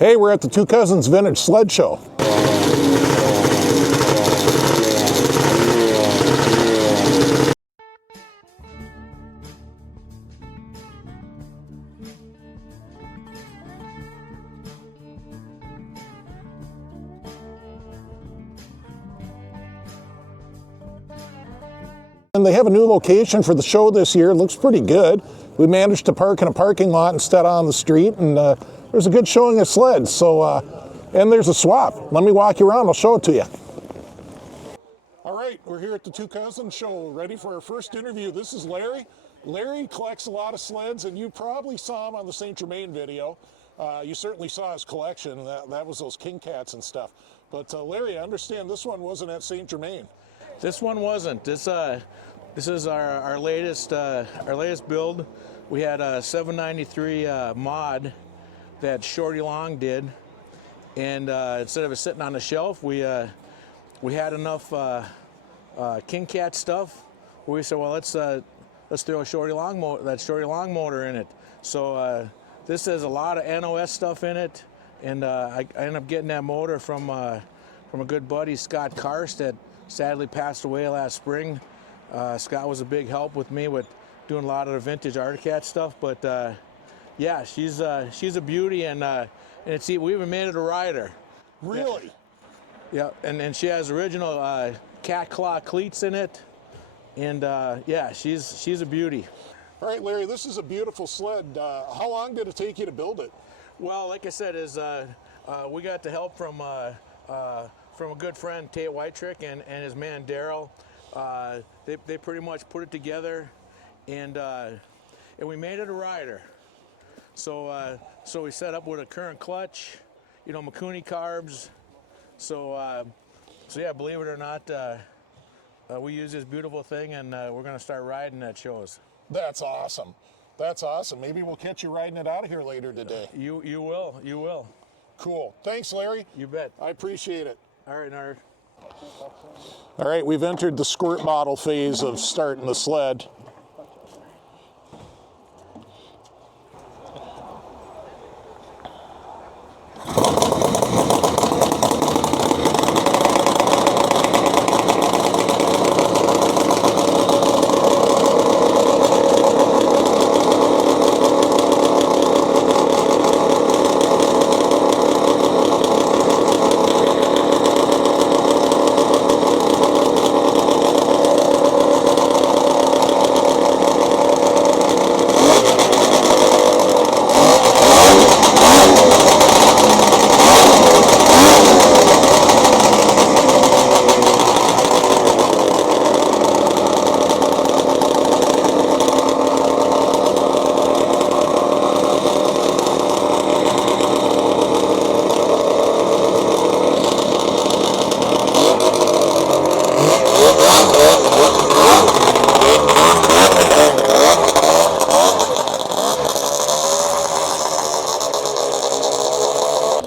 Hey, we're at the Two Cuzins Vintage Sled Show. And they have a new location for the show this year. It looks pretty good. We managed to park in a parking lot instead of on the street, and there's a good showing of sleds. So, and there's a swap. Let me walk you around. I'll show it to you. All right, we're here at the Two Cuzins Show, ready for our first interview. This is Larry. Larry collects a lot of sleds, and you probably saw him on the St. Germain video. You certainly saw his collection. That was those King Cats and stuff. But Larry, I understand this one wasn't at St. Germain. This one wasn't. This is our latest build. We had a 793 mod that Shorty Long did, and instead of it sitting on the shelf, we had enough King Cat stuff. We said, well, let's throw a Shorty Long motor in it. So this has a lot of NOS stuff in it, and I ended up getting that motor from a good buddy, Scott Karst, that sadly passed away last spring. Scott was a big help with me with doing a lot of the vintage Arctic Cat stuff, but yeah, she's a beauty, and we even made it a rider. Really? Yeah, and she has original cat claw cleats in it, and yeah, she's a beauty. All right, Larry, this is a beautiful sled. How long did it take you to build it? Well, like I said, we got the help from a good friend, Tate Whitrick, and his man Daryl. They pretty much put it together, and we made it a rider. So we set up with a current clutch, you know, Mikuni carbs. So yeah, believe it or not, we use this beautiful thing, and we're going to start riding at shows. That's awesome. That's awesome. Maybe we'll catch you riding it out of here later today. You will. Cool. Thanks, Larry. You bet. I appreciate it. All right, Nard. All right, we've entered the squirt model phase of starting the sled.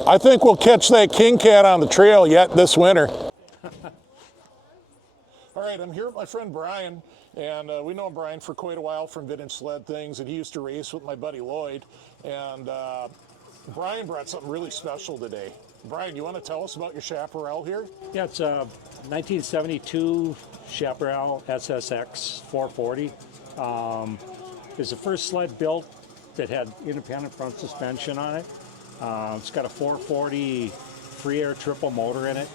I think we'll catch that King Cat on the trail yet this winter. All right, I'm here with my friend Brian, and we know Brian for quite a while from vintage sled things, and he used to race with my buddy Lloyd, and Brian brought something really special today. Brian, you want to tell us about your Chaparral here? Yeah, it's a 1972 Chaparral SSX 440. It's the first sled built that had independent front suspension on it. It's got a 440 free air triple motor in it.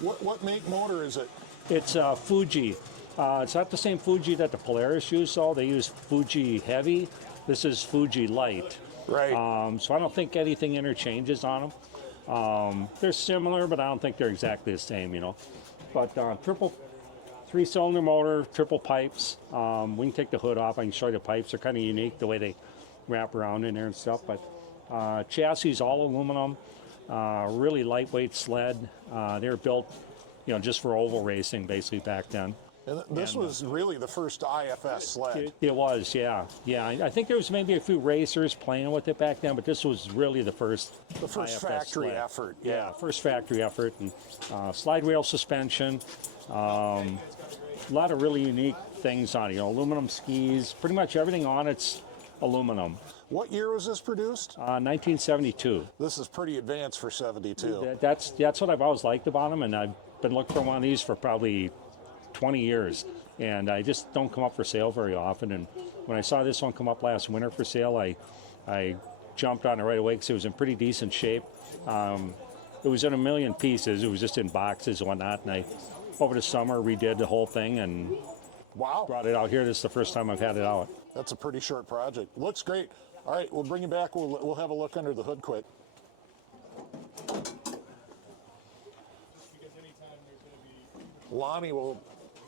What make motor is it? It's Fuji. It's not the same Fuji that the Polaris use, though. They use Fuji Heavy. This is Fuji Light. Right. So I don't think anything interchanges on them. They're similar, but I don't think they're exactly the same, you know. But triple 3-cylinder motor, triple pipes. We can take the hood off. I can show you the pipes. They're kind of unique the way they wrap around in there and stuff. But chassis all aluminum, really lightweight sled. They were built, you know, just for oval racing basically back then. And this was really the first IFS sled. It was, yeah. Yeah, I think there was maybe a few racers playing with it back then, but this was really the first IFS factory sled. effort. Yeah, first factory effort. And slide rail suspension, a lot of really unique things on it. You know, aluminum skis, pretty much everything on it's aluminum. What year was this produced? 1972. This is pretty advanced for 72. That's what I've always liked about them, and I've been looking for one of these for probably 20 years, and I just don't come up for sale very often. And when I saw this one come up last winter for sale, I jumped on it right away because it was in pretty decent shape. It was in a million pieces. It was just in boxes and whatnot, and I, over the summer, redid the whole thing and Wow. brought it out here. This is the first time I've had it out. That's a pretty short project. Looks great. All right, we'll bring you back. We'll have a look under the hood quick. Lonnie will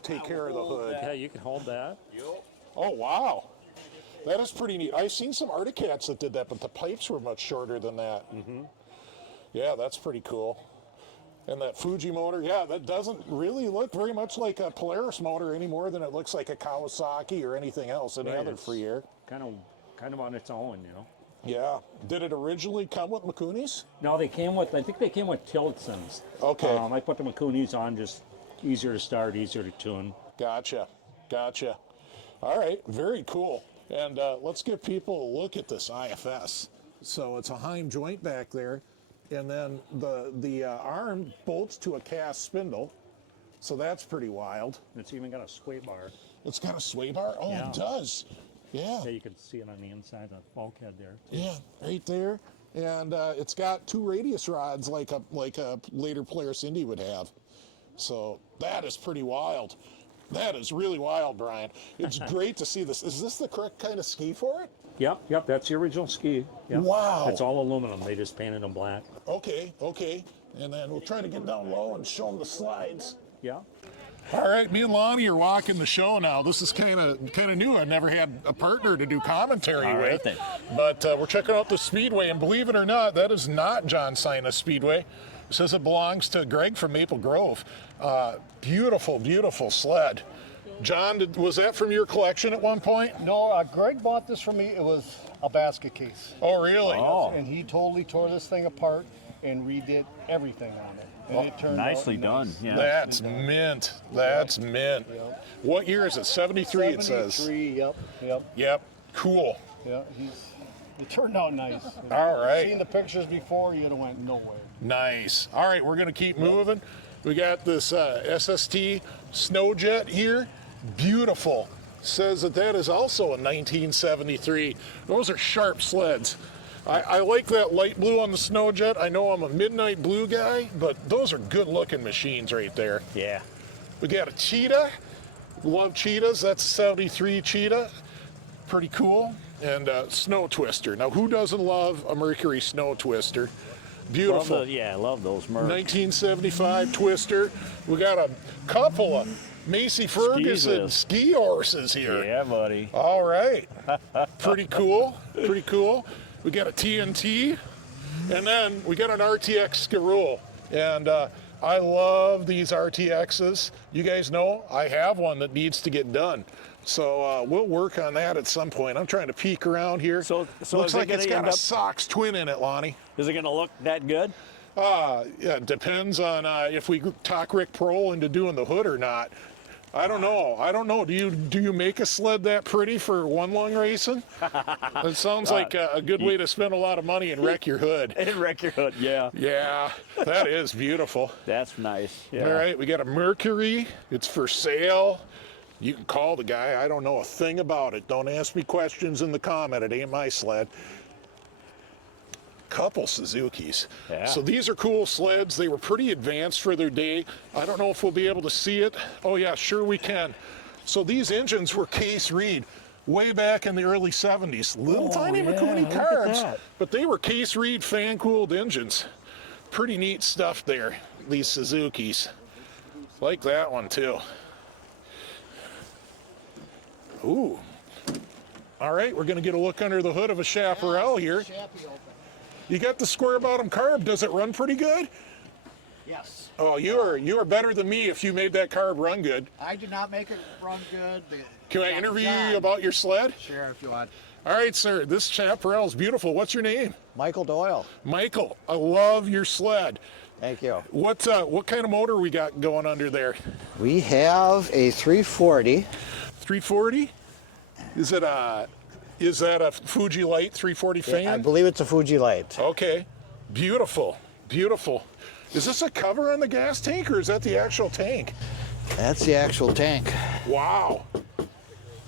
take care of the hood. Yeah, you can hold that. Oh, wow. That is pretty neat. I've seen some Articats that did that, but the pipes were much shorter than that. Yeah, that's pretty cool. And that Fuji motor, yeah, that doesn't really look very much like a Polaris motor any more than it looks like a Kawasaki or anything else, any other free air. Kind of on its own, you know. Yeah. Did it originally come with Mikunis? No, they came with, I think they came with Tiltsons. Okay. I put the Mikunis on, just easier to start, easier to tune. Gotcha. Gotcha. All right. Very cool. And let's give people a look at this IFS. So it's a Heim joint back there. And then the arm bolts to a cast spindle. So that's pretty wild. It's even got a sway bar. It's got a sway bar? Oh, Yeah. It does. Yeah. Yeah, you can see it on the inside of the bulkhead there. Yeah, right there. And it's got 2 radius rods like a later Polaris Indy would have. So that is pretty wild. That is really wild, Brian. It's great to see this. Is this the correct kind of ski for it? Yep, that's the original ski. Yep. Wow. It's all aluminum. They just painted them black. Okay. And then we'll try to get down low and show them the slides. Yeah. All right, me and Lonnie are walking the show now. This is kind of new. I've never had a partner to do commentary with. then. But we're checking out the Speedway, and believe it or not, that is not John Sinus Speedway. It says it belongs to Greg from Maple Grove. Beautiful, beautiful sled. John, was that from your collection at one point? No, Greg bought this for me. It was a basket case. Oh, really? Oh. And he totally tore this thing apart and redid everything on it. And it turned Nicely out done. nice. Yeah. That's mint. That's mint. Yep. What year is it? 73, it says. 73, yep. Yep. Cool. Yeah, it turned out nice. All right. Seen the pictures before, you'd have went, no way. Nice. All right, we're going to keep moving. We got this SST Snowjet here. Beautiful. Says that is also a 1973. Those are sharp sleds. I like that light blue on the Snowjet. I know I'm a midnight blue guy, but those are good looking machines right there. Yeah. We got a Cheetah. Love Cheetahs. That's a 73 Cheetah. Pretty cool. And Snow Twister. Now, who doesn't love a Mercury Snow Twister? Beautiful. I love those Mercs. 1975 Twister. We got a couple of Massey Ferguson ski horses here. Yeah, buddy. All right. Pretty cool. Pretty cool. We got a TNT. And then we got an RTX Scuadler. And I love these RTXs. You guys know I have one that needs to get done. So we'll work on that at some point. I'm trying to peek around here. So looks is it like it's gonna got end a up- Sox twin in it, Lonnie. Is it going to look that good? Yeah, it depends on if we talk Rick Prohl into doing the hood or not. I don't know. Do you make a sled that pretty for one lung racing? It sounds like a good way to spend a lot of money and wreck your hood. And wreck your hood, yeah. Yeah, that is beautiful. That's nice. Yeah. All right, we got a Mercury. It's for sale. You can call the guy. I don't know a thing about it. Don't ask me questions in the comment. It ain't my sled. Couple Suzukis. Yeah. So these are cool sleds. They were pretty advanced for their day. I don't know if we'll be able to see it. Oh yeah, sure we can. So these engines were Case Reed way back in the early 70s. Little tiny Mikuni look at carbs, that. but they were Case Reed fan-cooled engines. Pretty neat stuff there, these Suzukis. Like that one too. Ooh. All right, we're going to get a look under the hood of a Chaparral here. You got the square bottom carb. Does it run pretty good? Yes. Oh, you are better than me if you made that carb run good. I did not make it run good. Can I interview you about your sled? Sure, if you want. All right, sir. This Chaparral is beautiful. What's your name? Michael Doyle. Michael. I love your sled. Thank you. What kind of motor we got going under there? We have a 340. 340? Is it a Is that a Fuji Light 340 fan? I believe it's a Fuji Light. Okay, beautiful, beautiful. Is this a cover on the gas tank or is that the actual tank? That's the actual tank. Wow.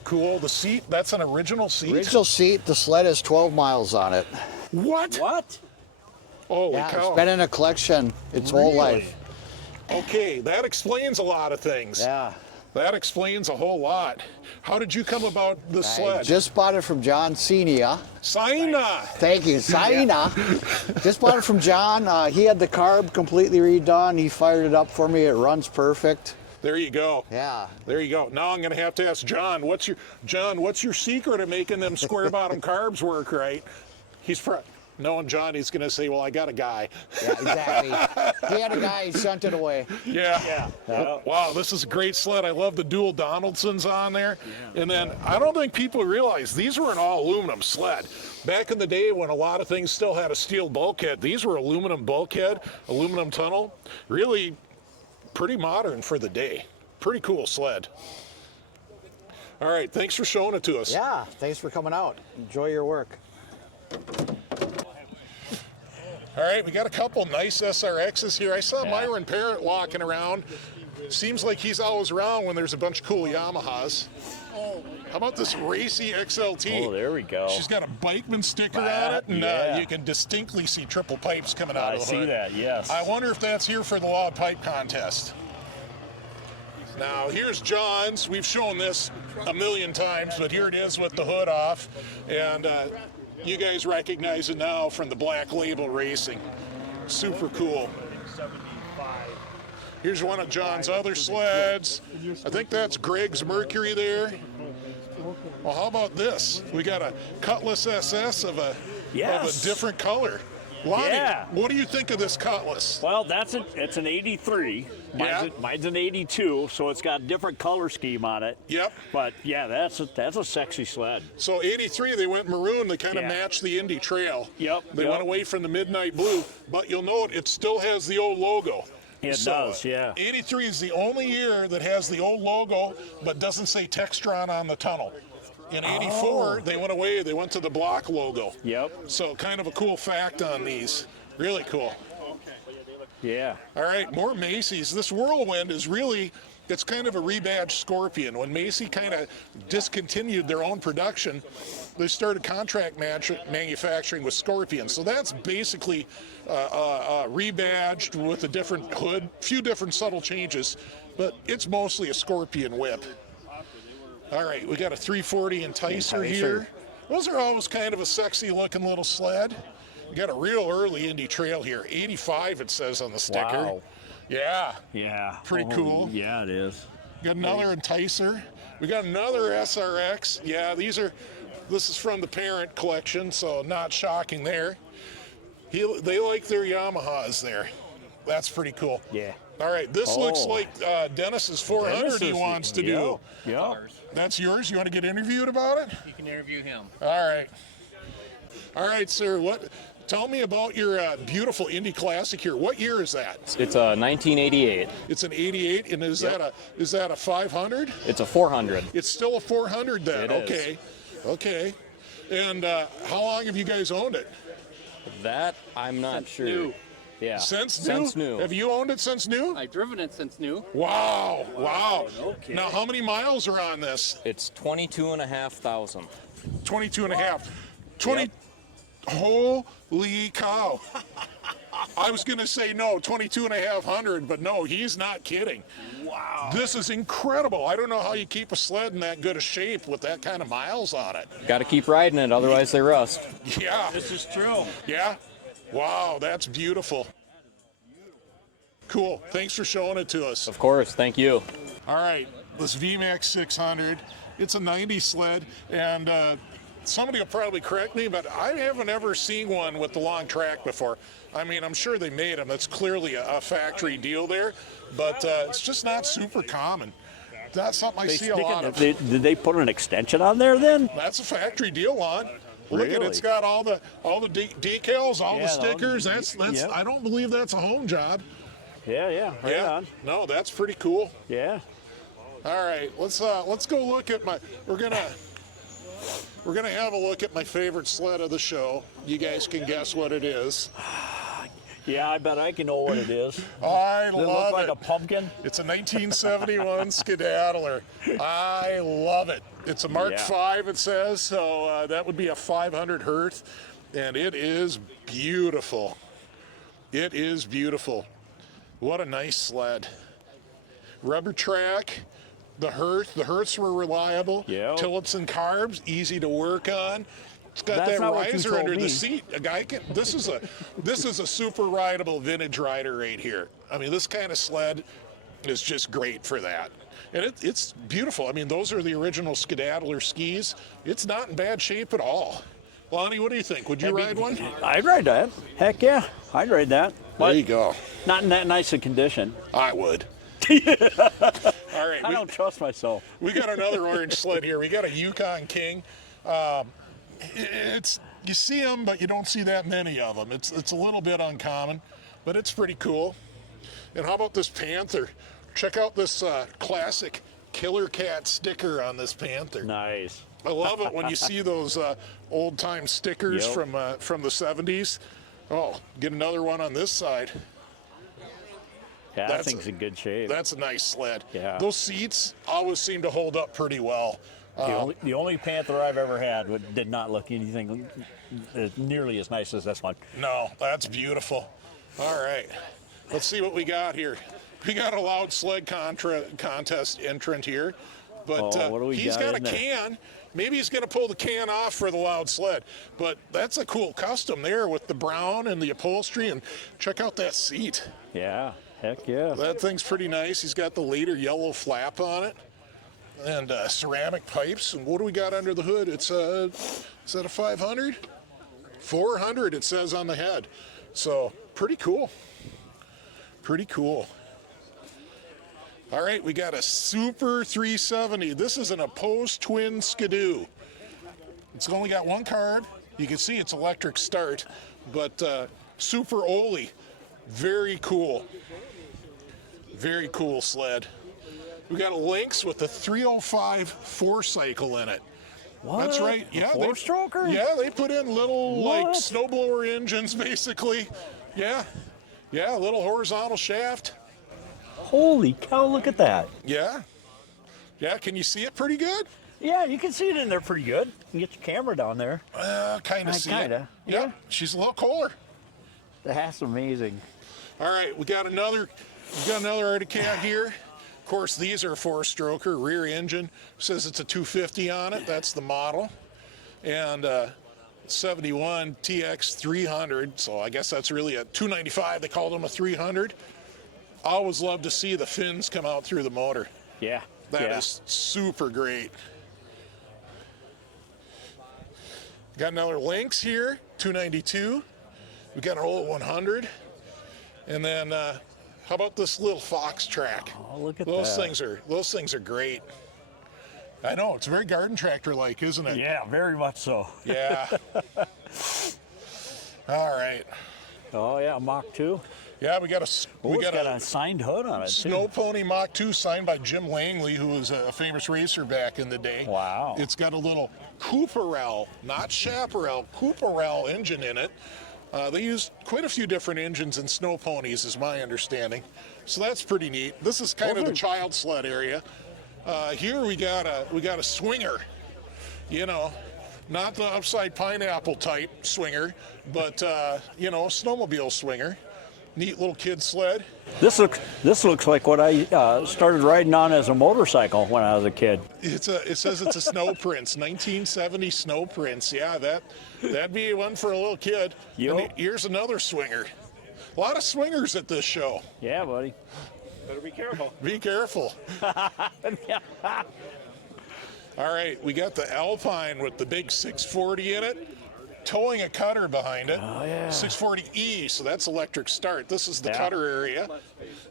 Cool. The seat, that's an original seat? Original seat, the sled has 12 miles on it. What? What? Holy Yeah, cow. it's been in a collection its whole life. Okay, that explains a lot of things. Yeah. That explains a whole lot. How did you come about the I sled? just bought it from John Senia. Saina. Thank you, Saina. Just bought it from John. He had the carb completely redone. He fired it up for me. It runs perfect. There you go. Yeah. There you go. Now I'm going to have to ask John. What's your secret of making them square bottom carbs work right? Knowing John, he's going to say, "Well, I got a guy." Yeah, exactly. He had a guy. He sent it away. Yeah. Wow, this is a great sled. I love the dual Donaldsons on there. And then I don't think people realize these were an all aluminum sled. Back in the day when a lot of things still had a steel bulkhead, these were aluminum bulkhead, aluminum tunnel. Really pretty modern for the day. Pretty cool sled. All right, thanks for showing it to us. Yeah, thanks for coming out. Enjoy your work. All right, we got a couple nice SRXs here. I saw Myron Parrott walking around. Seems like he's always around when there's a bunch of cool Yamahas. How about this Racy XLT? Oh, there we go. She's got a Bikeman sticker on it, and you can distinctly see triple pipes coming out of the hood. I see that, yes. I wonder if that's here for the Log Pipe Contest. Now, here's John's. We've shown this a million times, but here it is with the hood off. And you guys recognize it now from the Black Label Racing. Super cool. Here's one of John's other sleds. I think that's Greg's Mercury there. Well, how about this? We got a Cutlass SS of a different color. Lonnie, what do you think of this Cutlass? Well, it's an 83. Mine's an 82, so it's got a different color scheme on it. Yep. But yeah, that's a sexy sled. So 83, they went maroon to kind of match the Indy trail. Yep. They went away from the midnight blue, but you'll note it still has the old logo. It does, yeah. 83 is the only year that has the old logo, but doesn't say Textron on the tunnel. In 84, they went away, they went to the block logo. Yep. So kind of a cool fact on these. Really cool. Yeah. All right, more Massey's. This Whirlwind is really, it's kind of a rebadged Scorpion. When Massey kind of discontinued their own production, they started contract manufacturing with Scorpion. So that's basically rebadged with a different hood, few different subtle changes, but it's mostly a Scorpion whip. All right, we got a 340 Enticer here. Those are always kind of a sexy looking little sled. We got a real early Indy trail here. 85 it says on the sticker. Wow. Yeah. Yeah. Pretty cool. Yeah, it is. Got another Enticer. We got another SRX. Yeah, this is from the parent collection, so not shocking there. They like their Yamahas there. That's pretty cool. Yeah. All right, this looks like Dennis's 400 he wants to do. Yeah. That's yours? You want to get interviewed about it? You can interview him. All right. All right, sir. Tell me about your beautiful Indy Classic here. What year is that? It's a 1988. It's an 88, and is that a 500? It's a 400. It's still a 400 then. It is. Okay. Okay. And how long have you guys owned it? That I'm not sure. New. Yeah. Since new? Have you owned it since new? I've driven it since new. Wow. Wow. Okay. Now, how many miles are on this? It's 22,500. 22 and a half. 20. Yep. Holy cow. I was going to say no, 22,500, but no, he's not kidding. Wow. This is incredible. I don't know how you keep a sled in that good a shape with that kind of miles on it. Got to keep riding it, otherwise they rust. Yeah. This is true. Yeah. Wow, that's beautiful. Cool. Thanks for showing it to us. Of course, thank you. All right, this VMAX 600, it's a 90 sled, and somebody will probably correct me, but I haven't ever seen one with the long track before. I mean, I'm sure they made them. That's clearly a factory deal there, but it's just not super common. That's something I see a lot of. Did they put an extension on there then? That's a factory deal on. Look at it, it's got all the decals, all the stickers. That's yep. I don't believe that's a home job. Yeah, right on. No, that's pretty cool. Yeah. All right, let's go look at we're gonna We're gonna have a look at my favorite sled of the show. You guys can guess what it is. Yeah, I bet I can know what it is. I Does it love look like it. a pumpkin? It's a 1971 Scuadler. I love it. It's a Mark Yeah. V, it says, so that would be a 500 Hertz, and it is beautiful. It is beautiful. What a nice sled. Rubber track. The Hertz were reliable. Yep. Tillotson carbs, easy to work on. It's got That's that not what you riser told under me. the seat. A guy can. This is a super rideable vintage rider right here. I mean, this kind of sled is just great for that, and it's beautiful. I mean, those are the original Scuadler skis. It's not in bad shape at all. Lonnie, what do you think? Would you ride one? I'd ride that. Heck yeah, I'd ride that. There you go. Not in that nice a condition. I would. All right. I don't trust myself. We got another orange sled here. We got a Yukon King. It's you see them, but you don't see that many of them. It's a little bit uncommon, but it's pretty cool. And how about this Panther? Check out this classic Killer Cat sticker on this Panther. Nice. I love it when you see those old time stickers Yep. from the 70s. Oh, get another one on this side. Yeah, that That's thing's in good shape. That's a nice sled. Yeah. Those seats always seem to hold up pretty well. The only Panther I've ever had did not look anything nearly as nice as this one. No, that's beautiful. All right, let's see what we got here. We got a loud sled contest entrant here, but what do we he's got got a in there? can. Maybe he's going to pull the can off for the loud sled, but that's a cool custom there with the brown and the upholstery, and check out that seat. Yeah, heck yeah. That thing's pretty nice. He's got the later yellow flap on it and ceramic pipes. And what do we got under the hood? It's is that a 500? 400 it says on the head. So pretty cool. Pretty cool. All right, we got a Super 370. This is an opposed twin Skidoo. It's only got one card. You can see it's electric start, but super Oli. Very cool. Very cool sled. We got a Lynx with a 305 4-cycle in it. What? That's right. Yeah, Four-stroker? Yeah, they put in little like What? snowblower engines, basically. Yeah, yeah, a little horizontal shaft. Holy cow, look at that. Yeah, yeah. Can you see it pretty good? Yeah, you can see it in there pretty good. You can get your camera down there. Kind of see kinda, it. Yeah, she's a little cooler. That's amazing. All right, we got another Arctic Cat here. Of course, these are 4-stroker, rear engine. Says it's a 250 on it. That's the model. And 71 TX 300. So I guess that's really a 295. They called them a 300. I always love to see the fins come out through the motor. Yeah. That is super great. Got another Lynx here, 292. We got an old 100. And then how about this little Fox track? Oh, look at those that. Those things are great. I know, it's very garden tractor like, isn't it? Yeah, very much so. Yeah. All right. Oh yeah, Mach 2. Yeah, we got a signed hood on it Snow too. Pony Mach 2 signed by Jim Langley, who was a famous racer back in the day. Wow. It's got a little Chaparral, not Chaparral, Chaparral engine in it. They use quite a few different engines in Snow Ponies, is my understanding. So that's pretty neat. This is kind of the child sled area. Here we got a swinger. You know, not the upside pineapple type swinger, but you know, a snowmobile swinger. Neat little kid sled. This looks like what I started riding on as a motorcycle when I was a kid. It says it's a Snow Prince, 1970 Snow Prince. Yeah, that'd be one for a little kid. Yep. And here's another swinger. A lot of swingers at this show. Yeah, buddy. Better be careful. Be careful. All right, we got the Alpine with the big 640 in it, towing a cutter behind it. Oh, yeah. 640E, so that's electric start. This is the cutter area.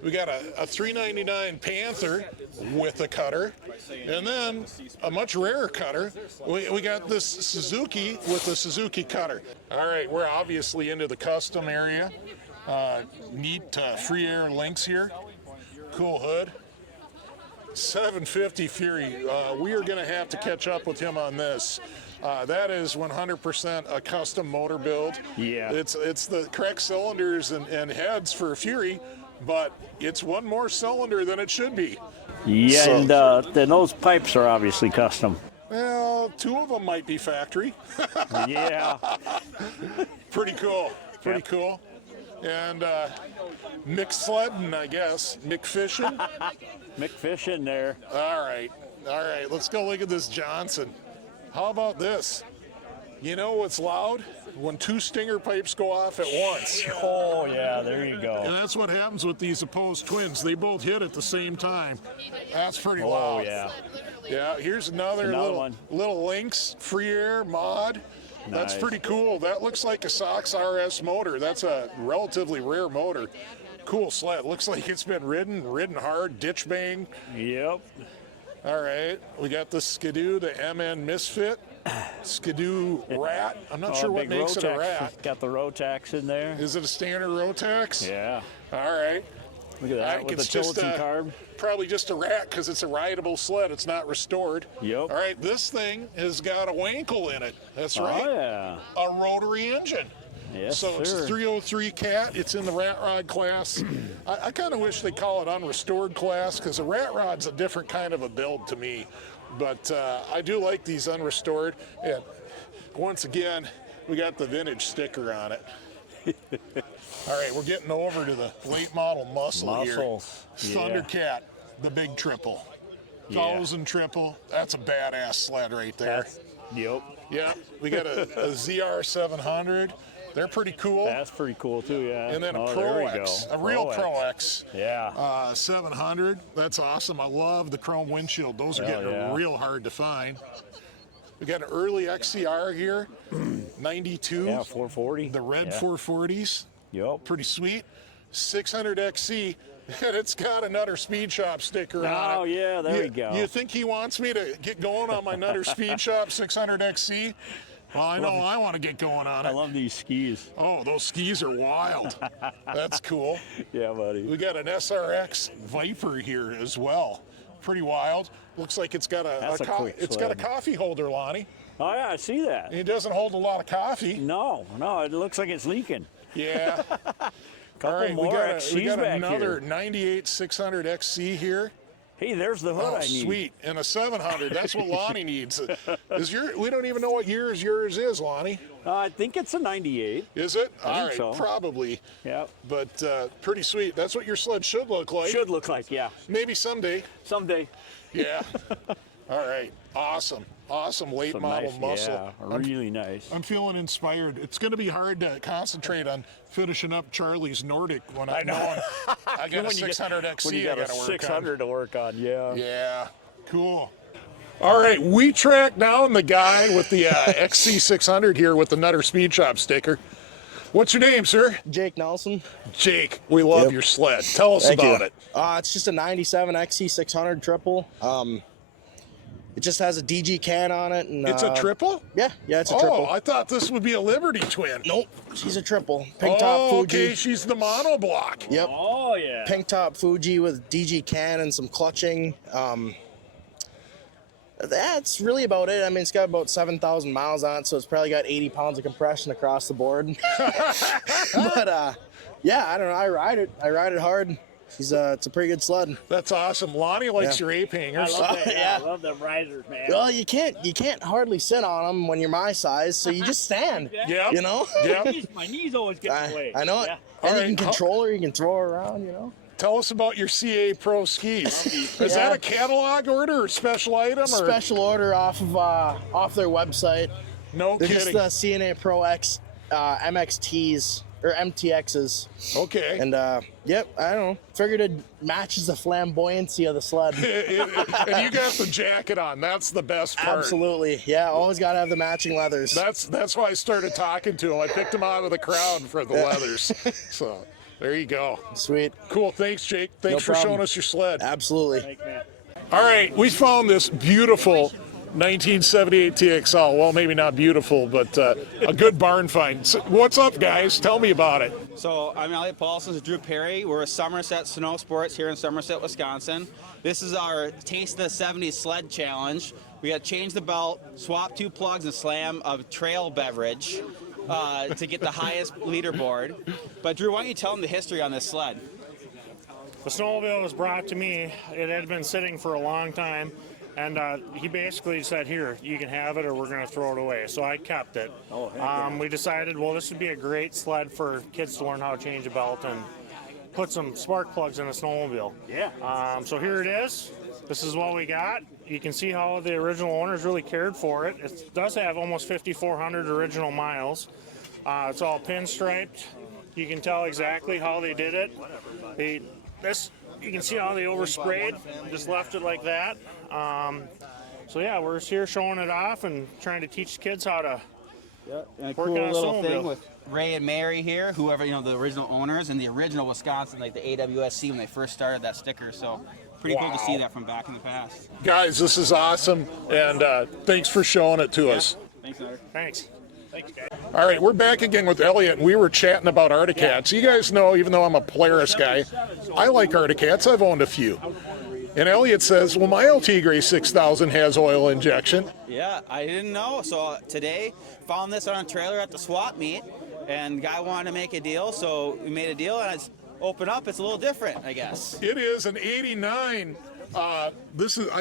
We got a 399 Panther with a cutter, and then a much rarer cutter. We got this Suzuki with a Suzuki cutter. All right, we're obviously into the custom area. Neat free air links here. Cool hood. 750 Fury. We are going to have to catch up with him on this. That is 100% a custom motor build. Yeah. It's the correct cylinders and heads for a Fury, but it's one more cylinder than it should be. Yeah, So- and then those pipes are obviously custom. Well, 2 of them might be factory. Yeah. Pretty cool. Pretty Yep. cool. And Mick sledding, I guess. Mick fishing. McFish in there. All right. All right. Let's go look at this Johnson. How about this? You know what's loud? When 2 stinger pipes go off at once. Oh, yeah, there you And go. that's what happens with these opposed twins. They both hit at the same time. That's pretty Oh, loud. yeah. Yeah, here's another one. little Lynx free air mod. That's Nice. pretty cool. That looks like a Sox RS motor. That's a relatively rare motor. Cool sled. Looks like it's been ridden hard, ditch bang. Yep. All right, we got the Skidoo, the MN Misfit, Skidoo Rat. I'm not sure what big makes it a Rotax. rat. Got the Rotax in there. Is it a standard Rotax? Yeah. All right. Look at I that think with the it's just Tilton carb. probably just a rat because it's a rideable sled. It's not restored. Yep. All right, this thing has got a wankle in it. That's right. Oh, yeah. A rotary engine. Yes, So it's sir. a 303 Cat. It's in the rat rod class. I kind of wish they call it unrestored class because a rat rod's a different kind of a build to me. But I do like these unrestored. And once again, we got the vintage sticker on it. All right, we're getting over to the late model muscle Muscles. here. Yeah. Thundercat, the big triple. Yeah. 1000 triple. That's a badass sled right there. Yep. Yeah, we got a ZR 700. They're pretty cool. That's pretty cool, too, yeah. And then a oh, Pro there we X, go. a real Pro X. Yeah. 700. That's awesome. I love the chrome windshield. Those are Hell getting yeah. real hard to find. We got an early XCR here, 92. Yeah, 440. The red yeah. 440s. Yep. Pretty sweet. 600 XC. And it's got a Nutter Speed Shop sticker on it. Oh, yeah, there you, we go. You think he wants me to get going on my Nutter Speed Shop 600 XC? Well, I know I want to get going on I it. love these skis. Oh, those skis are wild. That's cool. Yeah, buddy. We got an SRX Viper here as well. Pretty wild. Looks like it's got That's a quick it's got a sled. coffee holder, Lonnie. Oh, yeah, I see that. It doesn't hold a lot of coffee. No, it looks like it's leaking. Yeah. Couple All right, more we got XCs back another here. 98 600 XC here. Hey, there's the hood Oh, I need. sweet. And a 700. That's what Lonnie needs. We don't even know what yours is, Lonnie. I think it's a 98. Is it? I All think right, so. probably. Yep. But pretty sweet. That's what your sled should look like. Should look like, yeah. Maybe someday. Someday. Yeah. All right. Awesome. Awesome late Some model nice, muscle. Yeah, really nice. I'm feeling inspired. It's going to be hard to concentrate on finishing up Charlie's Nordic when I know I got a 600 XC When you got I a got to work 600 to work on, yeah. on. Yeah. Cool. All right, we tracked down the guy with the XC600 here with the Nutter Speed Shop sticker. What's your name, sir? Jake Nelson. Jake, we love Yep. your sled. Tell us Thank about you. it. It's just a 97 XC600 triple. It just has a DG can on it. And, It's a triple? Yeah, it's a Oh, triple. I thought this would be a Liberty twin. Nope, she's a triple. Pink top Fuji. Okay, she's the monoblock. Yep, Oh, yeah. pink top Fuji with DG can and some clutching. That's really about it. I mean, it's got about 7,000 miles on it, so it's probably got 80 pounds of compression across the board. But yeah, I don't know. I ride it hard. It's a pretty good sled. That's awesome. Lonnie likes Yeah. your ape hangers. I love that. Yeah. I love them risers, man. Well, you can't hardly sit on them when you're my size, so you just stand. Yep. You know. Yep. My knees always get in the way. I know it. Yeah. And All you right. can control her. You can throw her around. You know. Tell us about your CA Pro skis. Is that a catalog order or special item? Or? Special order off their website. No They're kidding. just the CNA Pro X MXTs or MTXs. Okay. And yep, I don't know. Figured it matches the flamboyancy of the sled. And you got the jacket on. That's the best part. Absolutely. Yeah, always got to have the matching leathers. That's why I started talking to him. I picked him out of the crowd for the leathers. So there you go. Sweet. Cool. Thanks, Jake. Thanks for problem. showing us your sled. Absolutely. Thanks, man. All right, we found this beautiful 1978 TXL. Well, maybe not beautiful, but a good barn find. So, what's up, guys? Tell me about it. So I'm Elliot Paulson, this is Drew Perry. We're with Somerset Sports here in Somerset, Wisconsin. This is our Taste of the 70s Sled Challenge. We got to change the belt, swap 2 plugs, and slam a trail beverage to get the highest leaderboard. But Drew, why don't you tell them the history on this sled? The Snowmobile was brought to me. It had been sitting for a long time, and he basically said, here, you can have it or we're going to throw it away. So I kept it. We decided, well, this would be a great sled for kids to learn how to change a belt and put some spark plugs in a Snowmobile. Yeah. So here it is. This is what we got. You can see how the original owners really cared for it. It does have almost 5,400 original miles. It's all pinstriped. You can tell exactly how they did it. You can see how they oversprayed, just left it like that. So yeah, we're just here showing it off and trying to teach kids how to And a work cool on a little thing Snowmobile. with Ray and Mary here, whoever, the original owners, and the original Wisconsin, like the AWSC when they first started that sticker. So pretty cool to see that from back in the past. Guys, this is awesome, and thanks for showing it to us. Thanks, Art. Thanks. All right, we're back again with Elliot, and we were chatting about Articats. You guys know, even though I'm a Polaris guy, I like Articats. I've owned a few. And Elliot says, well, my LT Gray 6000 has oil injection. Yeah, I didn't know. So today, found this on a trailer at the swap meet, and the guy wanted to make a deal, so we made a deal, and it's open up. It's a little different, I guess. It is an 89. I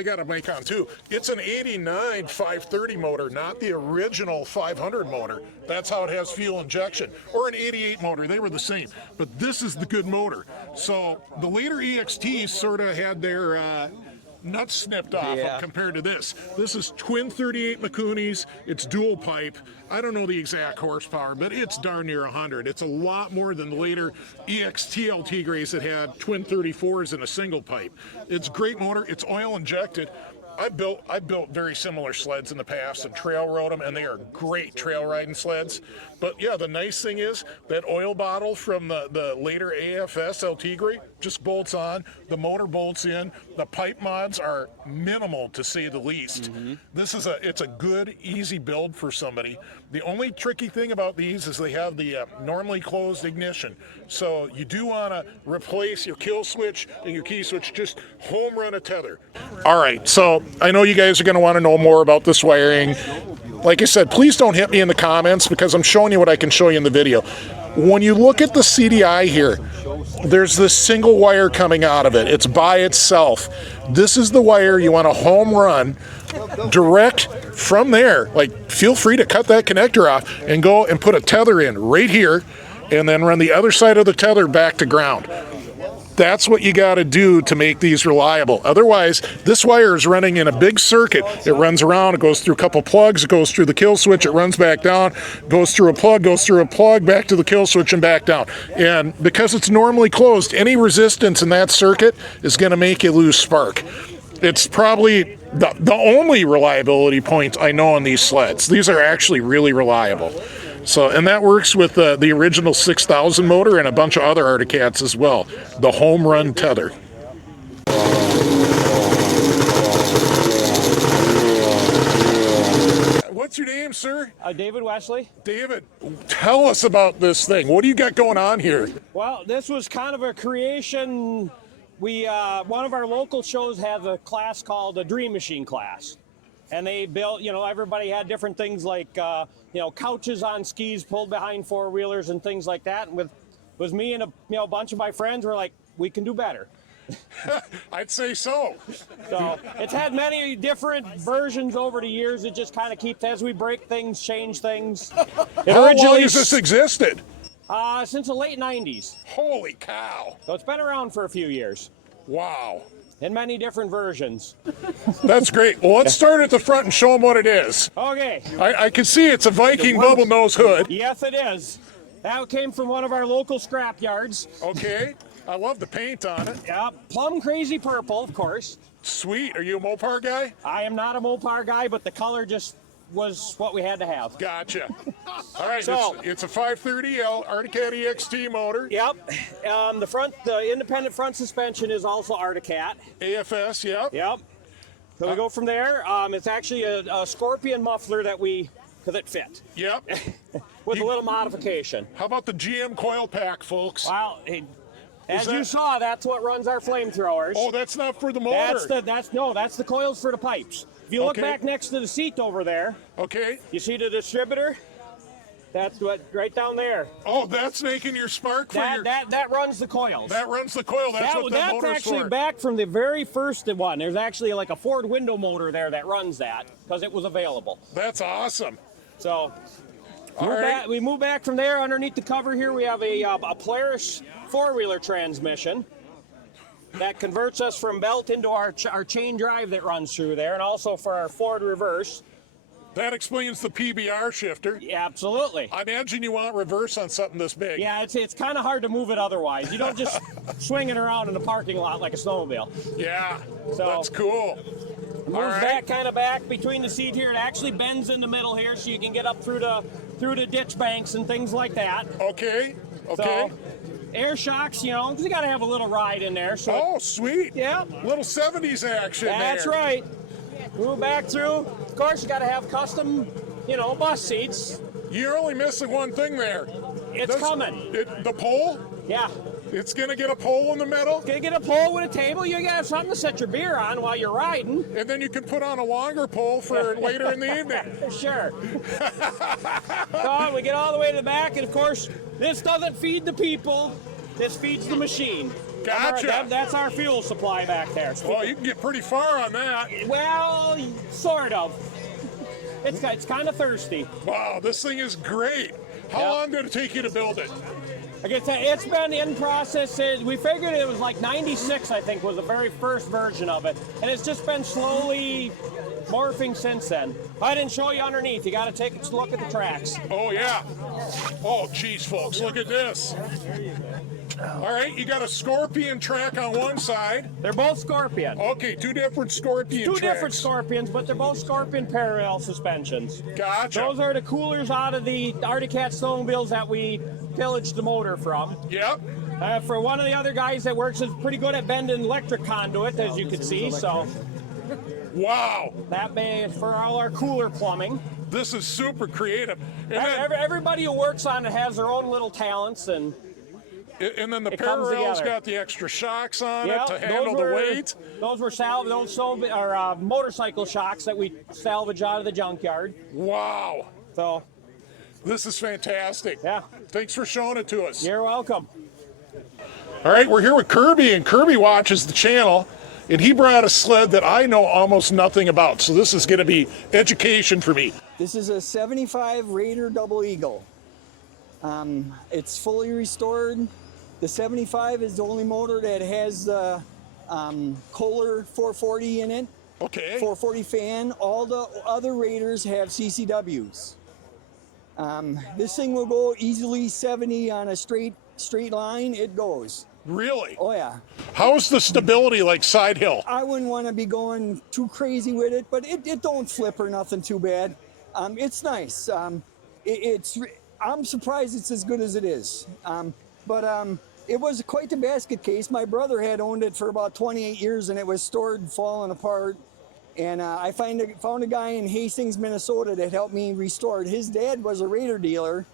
got a mic on too. It's an 89 530 motor, not the original 500 motor. That's how it has fuel injection. Or an 88 motor, they were the same. But this is the good motor. So the later EXTs sort of had their nuts snipped off compared to this. This is twin 38 Makunis. It's dual pipe. I don't know the exact horsepower, but it's darn near 100. It's a lot more than the later EXT LT Grays that had twin 34s in a single pipe. It's a great motor. It's oil injected. I've built very similar sleds in the past and trail rode them, and they are great trail riding sleds. But yeah, the nice thing is that oil bottle from the later AFS LT Gray just bolts on, the motor bolts in, the pipe mods are minimal to say the least. It's a good, easy build for somebody. The only tricky thing about these is they have the normally closed ignition. So you do want to replace your kill switch and your key switch, just home run a tether. All right, so I know you guys are going to want to know more about this wiring. Like I said, please don't hit me in the comments because I'm showing you what I can show you in the video. When you look at the CDI here, there's this single wire coming out of it. It's by itself. This is the wire you want to home run direct from there. Like, feel free to cut that connector off and go and put a tether in right here and then run the other side of the tether back to ground. That's what you got to do to make these reliable. Otherwise, this wire is running in a big circuit. It runs around, it goes through a couple plugs, it goes through the kill switch, it runs back down, goes through a plug, back to the kill switch and back down. And because it's normally closed, any resistance in that circuit is going to make you lose spark. It's probably the only reliability point I know on these sleds. These are actually really reliable. So, and that works with the original 6000 motor and a bunch of other Articats as well. The home run tether. What's your name, sir? David Wesley. David, tell us about this thing. What do you got going on here? Well, this was kind of a creation. One of our local shows has a class called a Dream Machine class. And they built, everybody had different things like, couches on skis pulled behind four-wheelers and things like that. And with me and a bunch of my friends, we're like, we can do better. I'd say so. So it's had many different versions over the years. It just kind of keeps, as we break things, change things. How long has this existed? Since the late 90s. Holy cow. So it's been around for a few years. Wow. In many different versions. That's great. Well, let's start at the front and show them what it is. Okay. I can see it's a Viking bubble nose hood. Yes, it is. That came from one of our local scrap yards. Okay. I love the paint on it. Yeah, plum crazy purple, of course. Sweet. Are you a Mopar guy? I am not a Mopar guy, but the color just was what we had to have. Gotcha. All right, so, it's a 530L Cat EXT motor. Yep. The independent front suspension is also Articat. AFS, yep. Yep. So we go from there. It's actually a Scorpion muffler that it fit. Yep. With a little modification. How about the GM coil pack, folks? Well, as you saw, that's what runs our flamethrowers. Oh, that's not for the motor. That's the coils for the pipes. If you look back next to the seat over there, okay, you see the distributor? That's what right down there. Oh, that's making your spark for that runs the coils. That runs the coil. That's what that motor's That's actually for. back from the very first one. There's actually like a Ford window motor there that runs that because it was available. That's awesome. So we move back from there. Underneath the cover here, we have a Polaris four-wheeler transmission that converts us from belt into our chain drive that runs through there, and also for our Ford reverse. That explains the PBR shifter. Yeah, absolutely. I imagine you want reverse on something this big. Yeah, it's kind of hard to move it otherwise. You don't just swing it around in the parking lot like a snowmobile. Yeah, so that's cool. It moves that kind of back between the seat here. It actually bends in the middle here, so you can get up through the ditch banks and things like that. Okay. So, air shocks, because you got to have a little ride in there. So sweet. Yeah. Little 70s action That's there. right. Move back through. Of course, you got to have custom, bus seats. You're only missing one thing there. It's coming. The pole? Yeah. It's going to get a pole in the middle? Going to get a pole with a table. You got to have something to set your beer on while you're riding. And then you can put on a longer pole for later in the evening. Sure. So we get all the way to the back, and of course, this doesn't feed the people. This feeds the machine. Gotcha. That's our fuel supply back there. Well, you can get pretty far on that. Well, sort of. It's kind of thirsty. Wow, this thing is great. How long did it take you to build it? I can tell you, it's been in process. We figured it was like 96, I think, was the very first version of it. And it's just been slowly morphing since then. I didn't show you underneath. You got to take a look at the tracks. Oh, yeah. Oh, geez, folks, look at this. All right, you got a Scorpion track on one side. They're both Scorpion. Okay, two different Scorpion tracks. Two different Scorpions, but they're both Scorpion parallel suspensions. Gotcha. Those are the coolers out of the Arctic Cat snowmobiles that we pillaged the motor from. Yep. For one of the other guys that works is pretty good at bending electric conduit, as you can see, so. Wow. That may for all our cooler plumbing. This is super creative. And everybody who works on it has their own little talents, and then the parallel's got the extra shocks on it to handle the weight. Those were motorcycle shocks that we salvage out of the junkyard. Wow. So this is fantastic. Yeah. Thanks for showing it to us. You're welcome. All right, we're here with Kirby, and Kirby watches the channel, and he brought a sled that I know almost nothing about. So this is going to be education for me. This is a 75 Raider Double Eagle. It's fully restored. The 75 is the only motor that has the Kohler 440 in it. Okay. 440 fan. All the other Raiders have CCWs. This thing will go easily 70 on a straight line. It goes. Really? Oh yeah. How's the stability like side hill? I wouldn't want to be going too crazy with it, but it don't flip or nothing too bad. It's nice. I'm surprised it's as good as it is. It was quite the basket case. My brother had owned it for about 28 years, and it was stored falling apart. And I found a guy in Hastings, Minnesota that helped me restore it. His dad was a Raider dealer,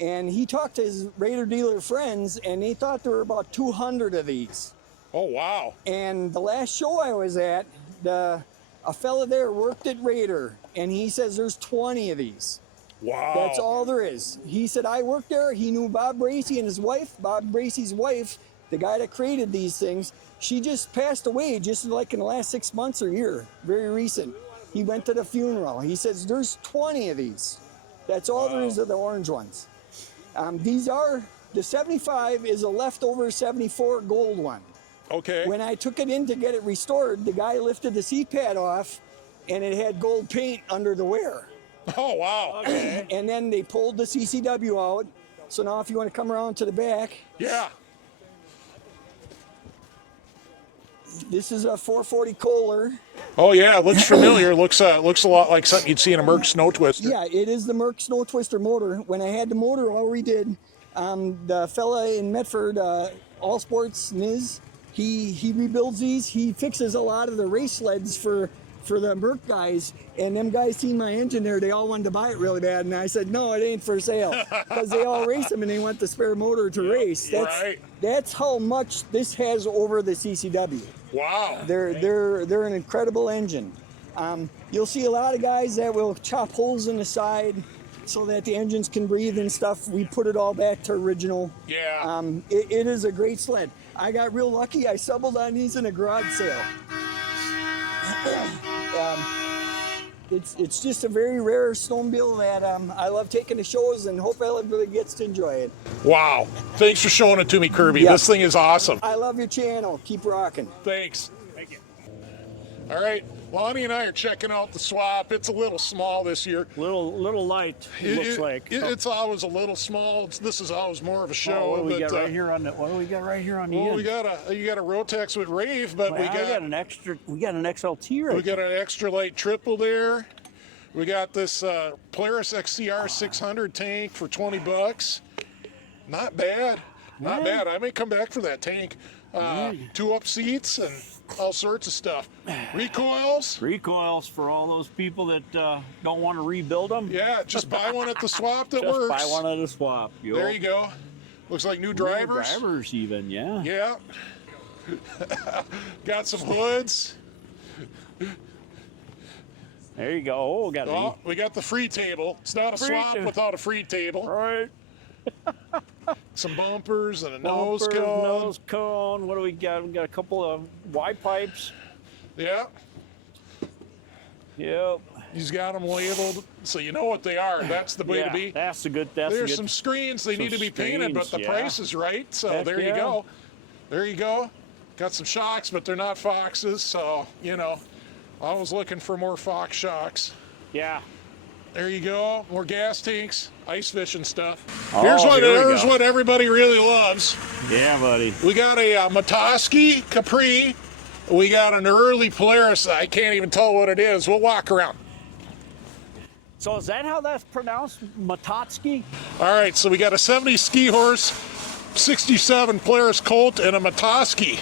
and he talked to his Raider dealer friends, and they thought there were about 200 of these. Oh, wow. And the last show I was at, a fella there worked at Raider, and he says there's 20 of these. Wow. That's all there is. He said, I worked there. He knew Bob Bracey and his wife. Bob Bracey's wife, the guy that created these things, she just passed away just like in the last 6 months or year, very recent. He went to the funeral. He says, there's 20 of these. That's all there is of the orange ones. The 75 is a leftover 74 gold one. Okay. When I took it in to get it restored, the guy lifted the seat pad off, and it had gold paint under the wear. Oh, wow. Okay. And then they pulled the CCW out. So now if you want to come around to the back. Yeah. This is a 440 Kohler. Oh, yeah. It looks familiar. looks a lot like something you'd see in a Merc Snow Twister. Yeah, it is the Merc Snow Twister motor. When I had the motor all redid, the fella in Medford, All Sports Niz, he rebuilds these. He fixes a lot of the race sleds for for the Merc guys, and them guys seen my engine there. They all wanted to buy it really bad, and I said, no, it ain't for sale, because they all race them and they want the spare motor to race. That's how much this has over the CCW. Wow. They're an incredible engine. You'll see a lot of guys that will chop holes in the side so that the engines can breathe and stuff. We put it all back to original. Yeah. It is a great sled. I got real lucky. I stumbled on these in a garage sale. It's just a very rare snowmobile that I love taking to shows, and hope everybody gets to enjoy it. Wow. Thanks for showing it to me, Kirby. Yep. This thing is awesome. I love your channel. Keep rocking. Thanks. Thank you. All right. Lonnie and I are checking out the swap. It's a little small this year. Little light, looks like. It's always a little small. This is always more of a show. What do we got right here on the? What do we got right here on the end? You got a Rotex with Rave, but we got an extra. We got an XLT right. We got an extra light triple there. We got this Polaris XCR 600 tank for $20. Not bad. Not bad. I may come back for that tank. 2-up seats and all sorts of stuff. Recoils. Recoils for all those people that don't want to rebuild them. Yeah, just buy one at the swap that works. Just buy one at the swap. There you go. Looks like new drivers. New drivers even, yeah. Yeah. Got some hoods. There you go. Oh, we got the free table. It's not a swap without a free table. Right. Some bumpers and a nose cone. Nose cone. What do we got? We got a couple of Y pipes. Yeah. Yep. He's got them labeled, so you know what they are. That's the way to be. That's the good. There's some screens. They need to be painted, but the price is right. So there you go. There you go. Got some shocks, but they're not Foxes. So you know, I was looking for more Fox shocks. Yeah. There you go. More gas tanks, ice fishing stuff. Oh, here's what everybody really loves. Yeah, buddy. We got a Matoski Capri. We got an early Polaris. I can't even tell what it is. We'll walk around. So is that how that's pronounced? Matoski? All right, so we got a 70 ski horse, 67 Polaris Colt, and a Matoski.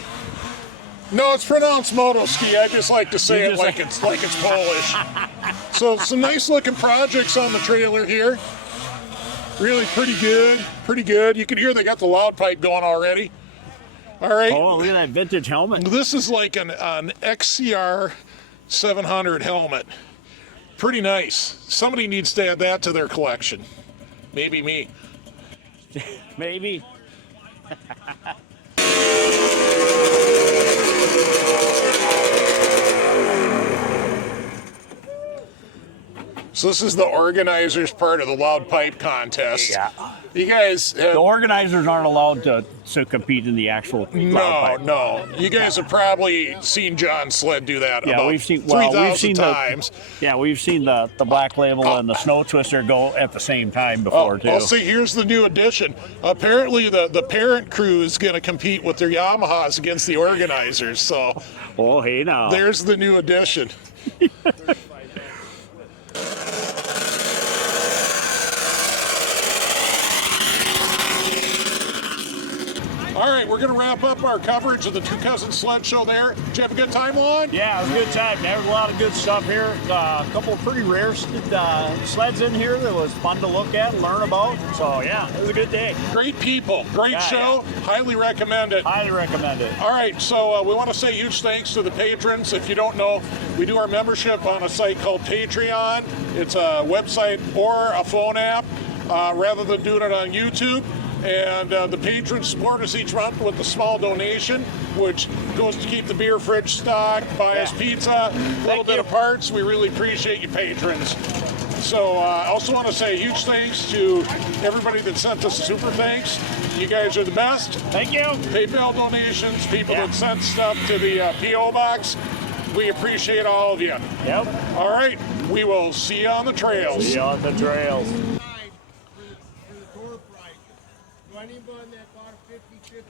No, it's pronounced Motoski. I just like to say it like it's Polish. So some nice looking projects on the trailer here. Really pretty good, pretty good. You can hear they got the loud pipe going already. All right. Oh, look at that vintage helmet. This is like an XCR 700 helmet. Pretty nice. Somebody needs to add that to their collection. Maybe me. Maybe. So this is the organizers part of the loud pipe contest. Yeah. You guys the organizers aren't allowed to compete in the actual loud pipe. No. You guys have probably seen John Sled do that about 3,000 times. We've seen the Black Label and the Snow Twister go at the same time before too. I'll see, here's the new addition. Apparently the parent crew is going to compete with their Yamahas against the organizers. So oh, hey now. There's the new addition. All right, we're going to wrap up our coverage of the Two Cuzins Sled Show there. Did you have a good time, Lon? Yeah, it was a good time. There was a lot of good stuff here. A couple of pretty rare sleds in here that was fun to look at and learn about. So, yeah, it was a good day. Great people. Great show. Yeah. Highly recommend it. Highly recommend it. All right, so we want to say huge thanks to the patrons. If you don't know, we do our membership on a site called Patreon. It's a website or a phone app rather than doing it on YouTube. And the patrons support us each month with a small donation, which goes to keep the beer fridge stocked, buy us pizza, a little bit of parts. We really appreciate you patrons. So I also want to say a huge thanks to everybody that sent us a super thanks. You guys are the best. Thank you. PayPal donations, people that sent stuff to the P.O. Box. We appreciate all of you. Yep. All right. We will see you on the trails. See you on the trails. Anybody that bought a 50-50